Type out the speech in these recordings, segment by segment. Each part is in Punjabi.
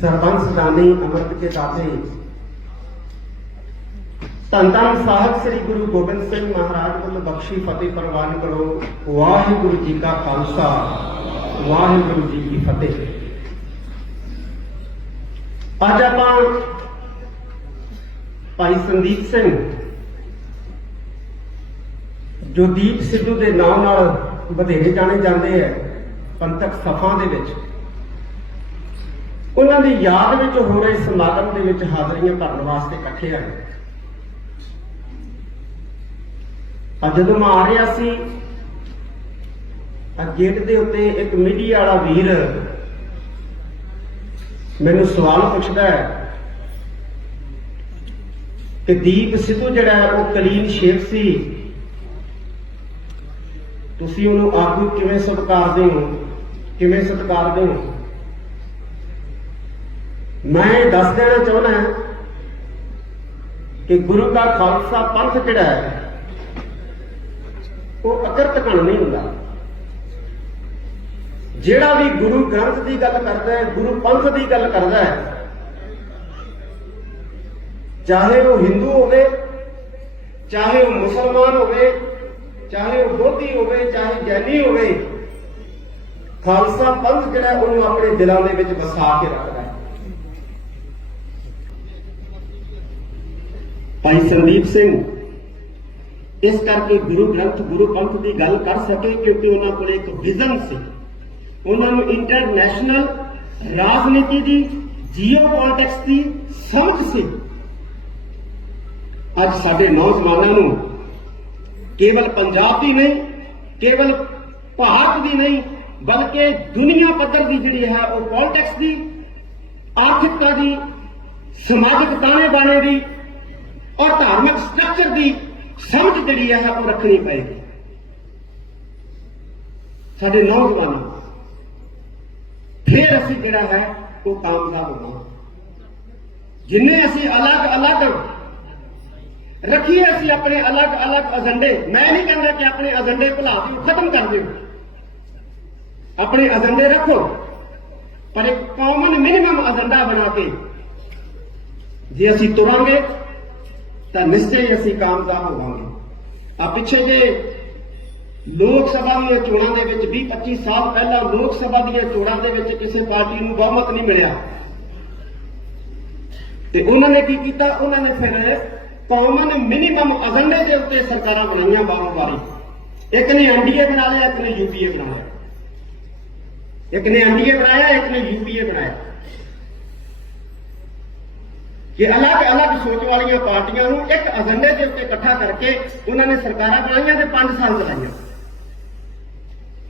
ਸਰਬੰਸ ਦਾਨੀ ਅੰਮ੍ਰਿਤ ਕੇ ਦਾਤੇ। ਧੰਨ ਧੰਨ ਸਾਹਿਬ ਸ੍ਰੀ ਗੁਰੂ ਗੋਬਿੰਦ ਸਿੰਘ ਮਹਾਰਾਜ ਵੱਲੋਂ ਬਖਸ਼ੀ ਫਤਿਹ ਪ੍ਰਵਾਨ ਕਰੋ। ਵਾਹਿਗੁਰੂ ਜੀ ਕਾ ਖਾਲਸਾ, ਵਾਹਿਗੁਰੂ ਜੀ ਕੀ ਫਤਿਹ। ਅੱਜ ਆਪਾਂ ਭਾਈ ਸੰਦੀਪ ਸਿੰਘ, ਜੋ ਦੀਪ ਸਿੱਧੂ ਦੇ ਨਾਮ ਨਾਲ ਵਧੇਰੇ ਜਾਣੇ ਜਾਂਦੇ ਹੈ, ਪੰਥਕ ਸਫਾਂ ਦੇ ਵਿੱਚ। ਉਹਨਾਂ ਦੀ ਯਾਦ ਵਿੱਚ ਹੋ ਰਹੇ ਸਮਾਗਮ ਦੇ ਵਿੱਚ ਹਾਜ਼ਰੀਆਂ ਭਰਨ ਵਾਸਤੇ ਇਕੱਠੇ ਆਏ। ਅੱਜ ਜਦੋਂ ਮੈਂ ਆ ਰਿਹਾ ਸੀ ਆ ਗੇਟ ਦੇ ਉੱਤੇ ਇੱਕ ਮੀਡੀਆ ਵਾਲਾ ਵੀਰ ਮੈਨੂੰ ਸਵਾਲ ਪੁੱਛਦਾ ਹੈ ਕਿ ਦੀਪ ਸਿੱਧੂ ਜਿਹੜਾ ਉਹ ਕਲੀਨ ਸ਼ੇਖ ਸੀ। ਤੁਸੀਂ ਉਹਨੂੰ ਆਗੂ ਕਿਵੇਂ ਸਤਿਕਾਰਦੇ ਹੋ ਕਿਵੇਂ ਸਤਿਕਾਰਦੇ ਹੋ ਮੈਂ ਇਹ ਦੱਸ ਦੇਣਾ ਚਾਹੁੰਦਾ ਕਿ ਗੁਰੂ ਦਾ ਖਾਲਸਾ ਪੰਥ ਜਿਹੜਾ ਹੈ? ਉਹ ਅਕਰਤ ਕਣ ਨਹੀਂ ਹੁੰਦਾ। ਜਿਹੜਾ ਵੀ ਗੁਰੂ ਗ੍ਰੰਥ ਦੀ ਗੱਲ ਕਰਦਾ ਹੈ, ਗੁਰੂ ਪੰਥ ਦੀ ਗੱਲ ਕਰਦਾ ਹੈ, ਚਾਹੇ ਉਹ ਹਿੰਦੂ ਹੋਵੇ, ਚਾਹੇ ਉਹ ਮੁਸਲਮਾਨ ਹੋਵੇ, ਚਾਹੇ ਉਹ ਬੋਧੀ ਹੋਵੇ, ਚਾਹੇ ਜੈਨੀ ਹੋਵੇ, ਖਾਲਸਾ ਪੰਥ ਜਿਹੜਾ ਉਹਨੂੰ ਆਪਣੇ ਦਿਲਾਂ ਦੇ ਵਿੱਚ ਵਸਾ ਕੇ ਰੱਖਦਾ ਹੈ ਭਾਈ ਸੰਦੀਪ ਸਿੰਘ, ਇਸ ਕਰਕੇ ਗੁਰੂ ਗ੍ਰੰਥ, ਗੁਰੂ ਪੰਥ ਦੀ ਗੱਲ ਕਰ ਸਕੇ ਕਿਉਂਕਿ ਉਹਨਾਂ ਕੋਲ ਇੱਕ ਵਿਜ਼ਨ ਸੀ। ਉਹਨਾਂ ਨੂੰ ਇੰਟਰਨੈਸ਼ਨਲ ਰਾਜਨੀਤੀ ਦੀ ਜੀਓਪੋਲਿਟਿਕਸ ਦੀ ਸਮਝ ਸੀ। ਅੱਜ ਸਾਡੇ ਨੌਜਵਾਨਾਂ ਨੂੰ ਕੇਵਲ ਪੰਜਾਬ ਦੀ ਨਹੀਂ, ਕੇਵਲ ਭਾਰਤ ਦੀ ਨਹੀਂ, ਬਲਕਿ ਦੁਨੀਆ ਪੱਧਰ ਦੀ ਜਿਹੜੀ ਹੈ ਉਹ ਪੋਲਿਟਿਕਸ ਦੀ, ਆਰਥਿਕਤਾ ਦੀ, ਸਮਾਜਿਕ ਤਾਣੇ ਬਾਣੇ ਦੀ ਔਰ ਧਾਰਮਿਕ ਸਟਰਕਚਰ ਦੀ ਸਮਝ ਜਿਹੜੀ ਹੈ ਉਹ ਰੱਖਣੀ ਪਏਗੀ। ਸਾਡੇ ਨੌਜਵਾਨਾਂ ਨੂੰ। ਫਿਰ ਅਸੀਂ ਜਿਹੜਾ ਹੈ ਉਹ ਕਾਮਯਾਬ ਹੋਣਾ। ਜਿੰਨੇ ਅਸੀਂ ਅਲੱਗ-ਅਲੱਗ ਰੱਖੀਏ, ਅਸੀਂ ਆਪਣੇ ਅਲੱਗ-ਅਲੱਗ ਏਜੰਡੇ। ਮੈਂ ਨਹੀਂ ਕਹਿੰਦਾ ਕਿ ਆਪਣੇ ਏਜੰਡੇ ਭੁਲਾ ਦਿਓ, ਖਤਮ ਕਰ ਦਿਓ। ਆਪਣੇ ਏਜੰਡੇ ਰੱਖੋ, ਪਰ ਇੱਕ ਕਾਮਨ ਮਿਨੀਮਮ ਏਜੰਡਾ ਬਣਾ ਕੇ ਜੇ ਅਸੀਂ ਤੁਰਾਂਗੇ ਤਾਂ ਨਿਸ਼ਚੈ ਹੀ ਅਸੀਂ ਕਾਮਯਾਬ ਹੋਵਾਂਗੇ। ਆ ਪਿੱਛੇ ਜੇ ਲੋਕ ਸਭਾ ਦੀਆਂ ਚੋਣਾਂ ਦੇ ਵਿੱਚ 20 25 ਸਾਲ ਪਹਿਲਾਂ ਲੋਕ ਸਭਾ ਦੀਆਂ ਚੋਣਾਂ ਦੇ ਵਿੱਚ ਕਿਸੇ ਪਾਰਟੀ ਨੂੰ ਬਹੁਮਤ ਨਹੀਂ ਮਿਲਿਆ। ਤੇ ਉਹਨਾਂ ਨੇ ਕੀ ਕੀਤਾ? ਉਹਨਾਂ ਨੇ ਫਿਰ ਕਾਮਨ ਮਿਨੀਮਮ ਏਜੰਡੇ ਦੇ ਉੱਤੇ ਸਰਕਾਰਾਂ ਬਣਾਈਆਂ ਬਾਰੋਂ ਬਾਰੀ ਇੱਕ ਨੇ ਐਨਡੀਏ ਬਣਾ ਲਿਆ, ਇੱਕ ਨੇ ਯੂਪੀਏ ਬਣਾ ਲਿਆ ਇੱਕ ਨੇ ਐਨਡੀਏ ਬਣਾਇਆ, ਇੱਕ ਨੇ ਯੂਪੀਏ ਬਣਾਇਆ। ਕਿ ਅਲੱਗ-ਅਲੱਗ ਸੋਚ ਵਾਲੀਆਂ ਪਾਰਟੀਆਂ ਨੂੰ ਇੱਕ ਏਜੰਡੇ ਦੇ ਉੱਤੇ ਇਕੱਠਾ ਕਰਕੇ ਉਹਨਾਂ ਨੇ ਸਰਕਾਰਾਂ ਬਣਾਈਆਂ ਤੇ 5 ਸਾਲ ਚਲਾਈਆਂ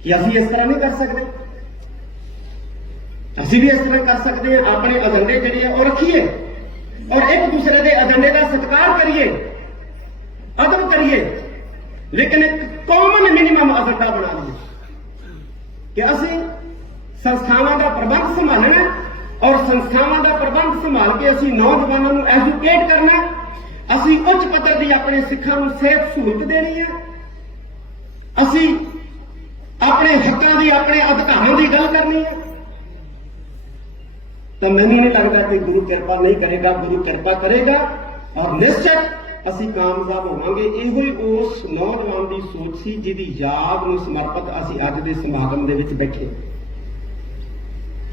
ਕਿ ਅਸੀਂ ਇਸ ਤਰ੍ਹਾਂ ਨਹੀਂ ਕਰ ਸਕਦੇ? ਅਸੀਂ ਵੀ ਇਸ ਤਰ੍ਹਾਂ ਕਰ ਸਕਦੇ ਹਾਂ, ਆਪਣੇ ਏਜੰਡੇ ਜਿਹੜੇ ਆ ਉਹ ਰੱਖੀਏ ਔਰ ਇੱਕ ਦੂਸਰੇ ਦੇ ਏਜੰਡੇ ਦਾ ਸਤਿਕਾਰ ਕਰੀਏ, ਅਦਬ ਕਰੀਏ, ਲੇਕਿਨ ਇੱਕ ਕਾਮਨ ਮਿਨੀਮਮ ਏਜੰਡਾ ਬਣਾ ਲਈਏ ਕਿ ਅਸੀਂ ਸੰਸਥਾਵਾਂ ਦਾ ਪ੍ਰਬੰਧ ਸੰਭਾਲਣਾ ਔਰ ਸੰਸਥਾਵਾਂ ਦਾ ਪ੍ਰਬੰਧ ਸੰਭਾਲ ਕੇ ਅਸੀਂ ਨੌਜਵਾਨਾਂ ਨੂੰ ਐਜੂਕੇਟ ਕਰਨਾ ਅਸੀਂ ਉੱਚ ਪੱਧਰ ਦੀ ਆਪਣੇ ਸਿੱਖਾਂ ਨੂੰ ਸਿਹਤ ਸਹੂਲਤ ਦੇਣੀ ਹੈ। ਅਸੀਂ ਆਪਣੇ ਹੱਕਾਂ ਦੀ, ਆਪਣੇ ਅਧਿਕਾਰਾਂ ਦੀ ਗੱਲ ਕਰਨੀ ਹੈ। ਤਾਂ ਮੈਨੂੰ ਨਹੀਂ ਲੱਗਦਾ ਕਿ ਗੁਰੂ ਕਿਰਪਾ ਨਹੀਂ ਕਰੇਗਾ, ਗੁਰੂ ਕਿਰਪਾ ਕਰੇਗਾ। ਔਰ ਨਿਸ਼ਚਿਤ ਅਸੀਂ ਕਾਮਯਾਬ ਹੋਵਾਂਗੇ। ਇਹੋ ਹੀ ਉਸ ਨੌਜਵਾਨ ਦੀ ਸੋਚ ਸੀ, ਜਿਹਦੀ ਯਾਦ ਨੂੰ ਸਮਰਪਿਤ ਅਸੀਂ ਅੱਜ ਦੇ ਸਮਾਗਮ ਦੇ ਵਿੱਚ ਬੈਠੇ ਹਾਂ।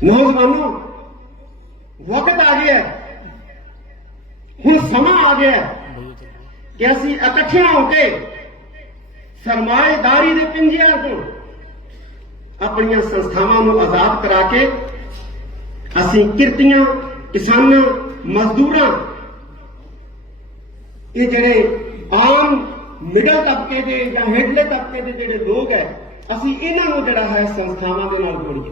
ਨੌਜਵਾਨੋ ਵਕਤ ਆ ਗਿਆ ਹੁਣ ਸਮਾਂ ਆ ਗਿਆ ਕਿ ਅਸੀਂ ਇਕੱਠਿਆਂ ਹੋ ਕੇ ਸਰਮਾਏਦਾਰੀ ਦੇ ਪਿੰਜਿਆਂ ਤੋਂ ਆਪਣੀਆਂ ਸੰਸਥਾਵਾਂ ਨੂੰ ਆਜ਼ਾਦ ਕਰਾ ਕੇ ਅਸੀਂ ਕਿਰਤੀਆਂ, ਕਿਸਾਨਾਂ, ਮਜ਼ਦੂਰਾਂ, ਇਹ ਜਿਹੜੇ ਆਮ ਮਿਡਲ ਤਬਕੇ ਦੇ ਜਾਂ ਹੇਠਲੇ ਤਬਕੇ ਦੇ ਜਿਹੜੇ ਲੋਕ ਹੈ, ਅਸੀਂ ਇਹਨਾਂ ਨੂੰ ਜਿਹੜਾ ਹੈ ਸੰਸਥਾਵਾਂ ਦੇ ਨਾਲ ਜੋੜੀਏ।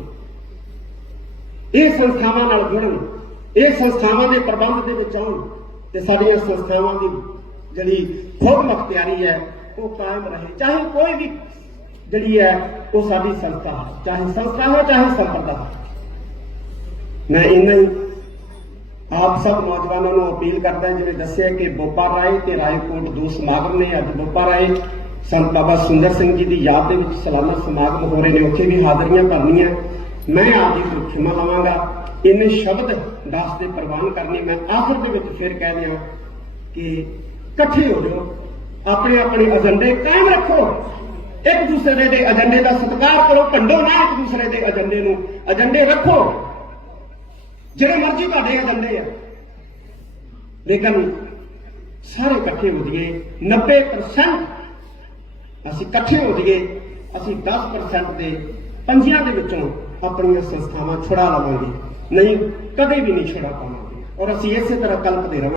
ਇਹ ਸੰਸਥਾਵਾਂ ਨਾਲ ਜੁੜਨ ਇਹ ਸੰਸਥਾਵਾਂ ਦੇ ਪ੍ਰਬੰਧ ਦੇ ਵਿੱਚ ਆਉਣ ਤੇ ਸਾਡੀਆਂ ਸੰਸਥਾਵਾਂ ਦੀ ਜਿਹੜੀ ਖੁਦ ਮੁਖਤਿਆਰੀ ਹੈ, ਉਹ ਕਾਇਮ ਰਹੇ। ਚਾਹੇ ਕੋਈ ਵੀ ਜਿਹੜੀ ਹੈ, ਉਹ ਸਾਡੀ ਸੰਸਥਾ ਹੈ, ਚਾਹੇ ਸੰਸਥਾ ਹੋ, ਚਾਹੇ ਸੰਪਰਦਾ ਹੋ। ਮੈਂ ਇੰਨਾ ਹੀ ਆਪ ਸਭ ਨੌਜਵਾਨਾਂ ਨੂੰ ਅਪੀਲ ਕਰਦਾ, ਜਿਵੇਂ ਦੱਸਿਆ ਕਿ ਬੋਪਾ ਰਾਏ ਤੇ ਰਾਏਕੋਟ ਦੋ ਸਮਾਗਮ ਨੇ, ਅੱਜ ਬੋਪਾ ਰਾਏ, ਸੰਤ ਬਾਬਾ ਸੁੰਦਰ ਸਿੰਘ ਜੀ ਦੀ ਯਾਦ ਦੇ ਵਿੱਚ ਸਲਾਨਾ ਸਮਾਗਮ ਹੋ ਰਹੇ ਨੇ, ਉੱਥੇ ਵੀ ਹਾਜ਼ਰੀਆਂ ਭਰਨੀਆਂ। ਮੈਂ ਆਪ ਜੀ ਤੋਂ ਖਿਮਾ ਲਵਾਂਗਾ। ਇੰਨੇ ਸ਼ਬਦ ਦਾਸ ਦੇ ਪ੍ਰਵਾਨ ਕਰਨੇ, ਮੈਂ ਆਖਰ ਦੇ ਵਿੱਚ ਫਿਰ ਕਹਿ ਦਿਆਂ ਕਿ ਇਕੱਠੇ ਹੋ ਜਾਓ, ਆਪਣੇ ਆਪਣੇ ਏਜੰਡੇ ਕਾਇਮ ਰੱਖੋ। ਇੱਕ ਦੂਸਰੇ ਦੇ ਏਜੰਡੇ ਦਾ ਸਤਿਕਾਰ ਕਰੋ, ਭੰਡੋ ਨਾ ਇੱਕ ਦੂਸਰੇ ਦੇ ਏਜੰਡੇ ਨੂੰ। ਏਜੰਡੇ ਰੱਖੋ। ਜਿਹੜੇ ਮਰਜ਼ੀ ਤੁਹਾਡੇ ਏਜੰਡੇ ਆ। ਲੇਕਿਨ ਸਾਰੇ ਇਕੱਠੇ ਹੋ ਜਾਈਏ 90% ਅਸੀਂ ਇਕੱਠੇ ਹੋ ਜਾਈਏ, ਅਸੀਂ 10% ਦੇ ਪੰਜੀਆਂ ਦੇ ਵਿੱਚੋਂ ਆਪਣੀਆਂ ਸੰਸਥਾਵਾਂ ਛੁਡਾ ਲਵਾਂਗੇ। ਨਹੀਂ, ਕਦੇ ਵੀ ਨਹੀਂ ਛੁਡਾ ਪਾਵਾਂਗੇ। ਔਰ ਅਸੀਂ ਇਸੇ ਤਰ੍ਹਾਂ ਕਲਪਦੇ ਰਹਾਂਗੇ